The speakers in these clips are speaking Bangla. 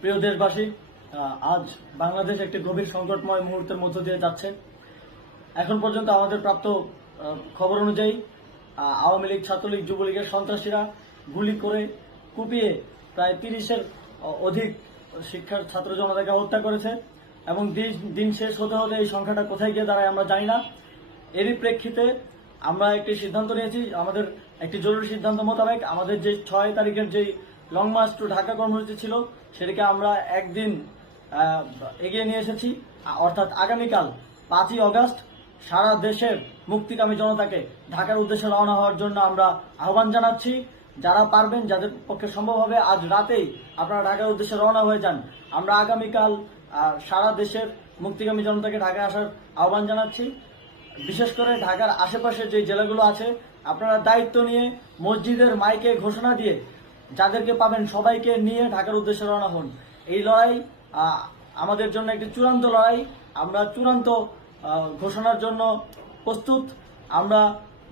প্রিয় দেশবাসী, আজ বাংলাদেশ একটি গভীর সংকটময় মুহূর্তের মধ্য দিয়ে যাচ্ছে। এখন পর্যন্ত আমাদের প্রাপ্ত খবর অনুযায়ী আওয়ামী লীগ, ছাত্রলীগ, যুবলীগের সন্ত্রাসীরা গুলি করে কুপিয়ে প্রায় 30-এর অধিক শিক্ষার ছাত্র জনতাকে হত্যা করেছে এবং দিন শেষ হতে হতে এই সংখ্যাটা কোথায় গিয়ে দাঁড়ায় আমরা জানি না। এরই প্রেক্ষিতে আমরা একটি সিদ্ধান্ত নিয়েছি। আমাদের একটি জরুরি সিদ্ধান্ত মোতাবেক আমাদের যে 6 তারিখের যে লং মার্চ টু ঢাকা কর্মসূচি ছিল সেটিকে আমরা একদিন এগিয়ে নিয়ে এসেছি। অর্থাৎ আগামীকাল 5ই অগস্ট সারা দেশের মুক্তিকামী জনতাকে ঢাকার উদ্দেশ্যে রওনা হওয়ার জন্য আমরা আহ্বান জানাচ্ছি। যারা পারবেন, যাদের পক্ষে সম্ভব হবে, আজ রাতেই আপনারা ঢাকার উদ্দেশ্যে রওনা হয়ে যান। আমরা আগামীকাল সারা দেশের মুক্তিকামী জনতাকে ঢাকায় আসার আহ্বান জানাচ্ছি। বিশেষ করে ঢাকার আশেপাশের যে জেলাগুলো আছে, আপনারা দায়িত্ব নিয়ে মসজিদের মাইকে ঘোষণা দিয়ে যাদেরকে পাবেন সবাইকে নিয়ে ঢাকার উদ্দেশ্যে রওনা হন। এই লড়াই আমাদের জন্য একটি চূড়ান্ত লড়াই। আমরা চূড়ান্ত ঘোষণার জন্য প্রস্তুত। আমরা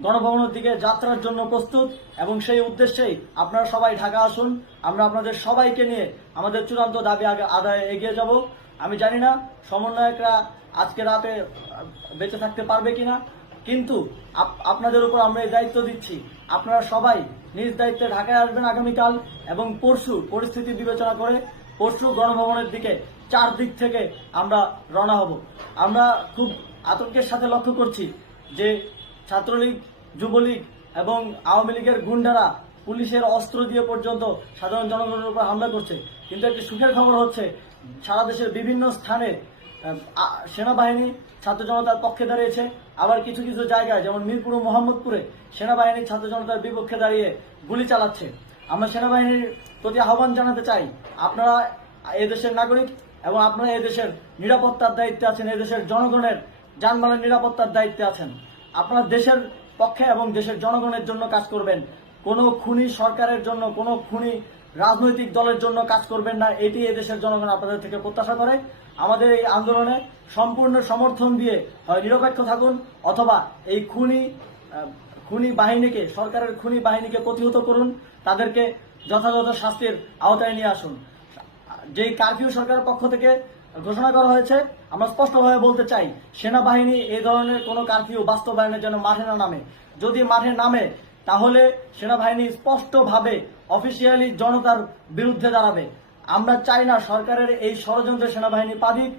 গণভবনের দিকে যাত্রার জন্য প্রস্তুত এবং সেই উদ্দেশ্যেই আপনারা সবাই ঢাকা আসুন। আমরা আপনাদের সবাইকে নিয়ে আমাদের চূড়ান্ত দাবি আদায়ে এগিয়ে যাব। আমি জানি না সমন্বয়করা আজকে রাতে বেঁচে থাকতে পারবে কিনা, কিন্তু আপনাদের উপর আমরা এই দায়িত্ব দিচ্ছি। আপনারা সবাই নিজ দায়িত্বে ঢাকায় আসবেন আগামীকাল এবং পরশু পরিস্থিতি বিবেচনা করে পরশু গণভবনের দিকে 4 দিক থেকে আমরা রওনা হব। আমরা খুব আতঙ্কের সাথে লক্ষ্য করছি যে ছাত্রলীগ, যুবলীগ এবং আওয়ামী লীগের গুন্ডারা পুলিশের অস্ত্র দিয়ে পর্যন্ত সাধারণ জনগণের উপর হামলা করছে। কিন্তু একটি সুখের খবর হচ্ছে, সারা দেশের বিভিন্ন স্থানে সেনাবাহিনী ছাত্র জনতার পক্ষে দাঁড়িয়েছে। আবার কিছু কিছু জায়গায় যেমন মিরপুর ও মোহাম্মদপুরে সেনাবাহিনী ছাত্র জনতার বিপক্ষে দাঁড়িয়ে গুলি চালাচ্ছে। আমরা সেনাবাহিনীর প্রতি আহ্বান জানাতে চাই, আপনারা এদেশের নাগরিক এবং আপনারা এদেশের নিরাপত্তার দায়িত্বে আছেন, এদেশের জনগণের যানবাহনের নিরাপত্তার দায়িত্বে আছেন। আপনারা দেশের পক্ষে এবং দেশের জনগণের জন্য কাজ করবেন। কোনো খুনি সরকারের জন্য, কোনো খুনি রাজনৈতিক দলের জন্য কাজ করবেন না। এটি এদেশের জনগণ আপনাদের থেকে প্রত্যাশা করে। আমাদের এই আন্দোলনে সম্পূর্ণ সমর্থন দিয়ে হয় নিরপেক্ষ থাকুন, অথবা এই খুনি বাহিনীকে, সরকারের খুনি বাহিনীকে প্রতিহত করুন, তাদেরকে যথাযথ শাস্তির আওতায় নিয়ে আসুন। যেই কারফিউ সরকারের পক্ষ থেকে ঘোষণা করা হয়েছে, আমরা স্পষ্টভাবে বলতে চাই, সেনাবাহিনী এই ধরনের কোনো কারফিউ বাস্তবায়নের জন্য মাঠে না নামে। যদি মাঠে নামে তাহলে সেনাবাহিনী স্পষ্টভাবে অফিসিয়ালি জনতার বিরুদ্ধে দাঁড়াবে। আমরা চাই না সরকারের এই ষড়যন্ত্রে সেনাবাহিনী পা দিক।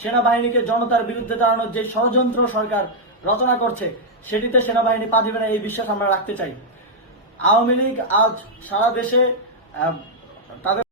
সেনাবাহিনীকে জনতার বিরুদ্ধে দাঁড়ানোর যে ষড়যন্ত্র সরকার রচনা করছে সেটিতে সেনাবাহিনী পা দিবে না, এই বিশ্বাস আমরা রাখতে চাই। আওয়ামী লীগ আজ সারা দেশে তাদের